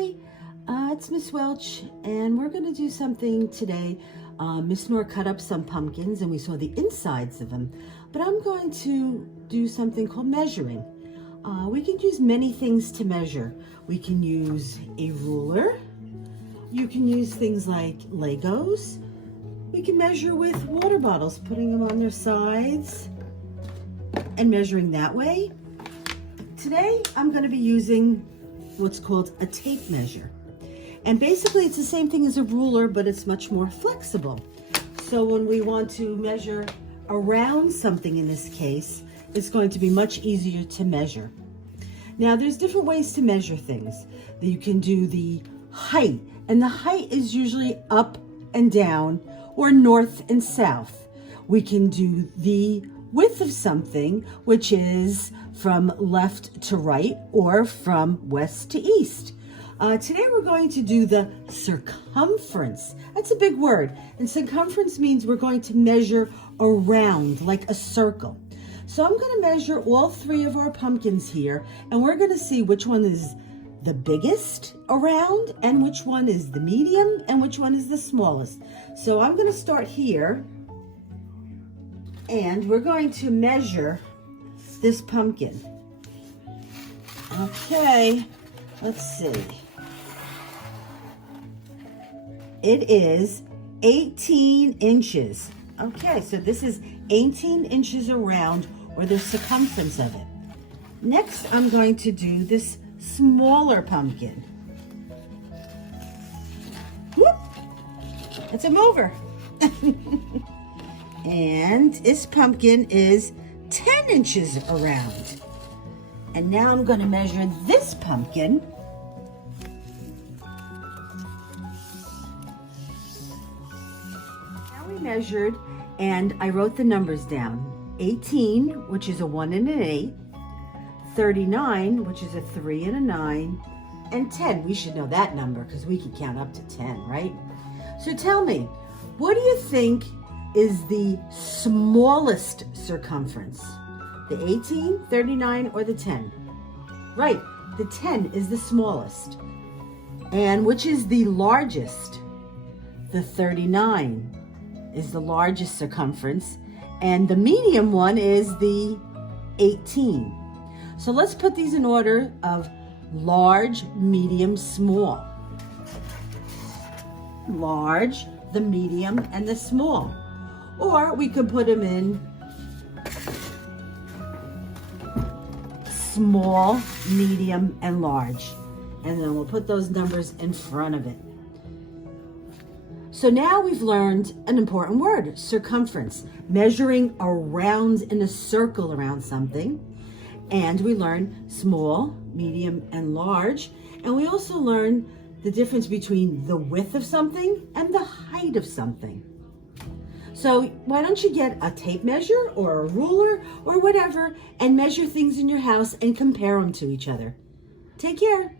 Hi, it's Miss Welch, and we're going to do something today. Miss Nora cut up some pumpkins, and we saw the insides of them. But I'm going to do something called measuring. We can use many things to measure. We can use a ruler. You can use things like Legos. We can measure with water bottles, putting them on their sides and measuring that way. Today, I'm going to be using what's called a tape measure. And basically, it's the same thing as a ruler, but it's much more flexible. So when we want to measure around something in this case, it's going to be much easier to measure. Now, there's different ways to measure things. You can do the height, and the height is usually up and down or north and south. We can do the width of something, which is from left to right or from west to east. Today we're going to do the circumference. That's a big word. And circumference means we're going to measure around like a circle. So I'm going to measure all three of our pumpkins here, and we're going to see which one is the biggest around and which one is the medium and which one is the smallest. So I'm going to start here, and we're going to measure this pumpkin. Okay, let's see. It is 18 inches. Okay, so this is 18 inches around, or the circumference of it. Next, I'm going to do this smaller pumpkin. Whoop! Let's move over. And this pumpkin is 10 inches around. And now I'm going to measure this pumpkin. Now we measured, and I wrote the numbers down. 18, which is a 1 and an 8. 39, which is a 3 and a 9. And 10, we should know that number because we can count up to 10, right? So tell me, what do you think is the smallest circumference? The 18, 39, or the 10? Right, the 10 is the smallest. And which is the largest? The 39 is the largest circumference, and the medium one is the 18. So let's put these in order of large, medium, small. Large, the medium, and the small. Or we could put them in small, medium, and large. And then we'll put those numbers in front of it. So now we've learned an important word, circumference, measuring around in a circle around something. And we learned small, medium, and large. And we also learned the difference between the width of something and the height of something. So why don't you get a tape measure or a ruler or whatever and measure things in your house and compare them to each other. Take care.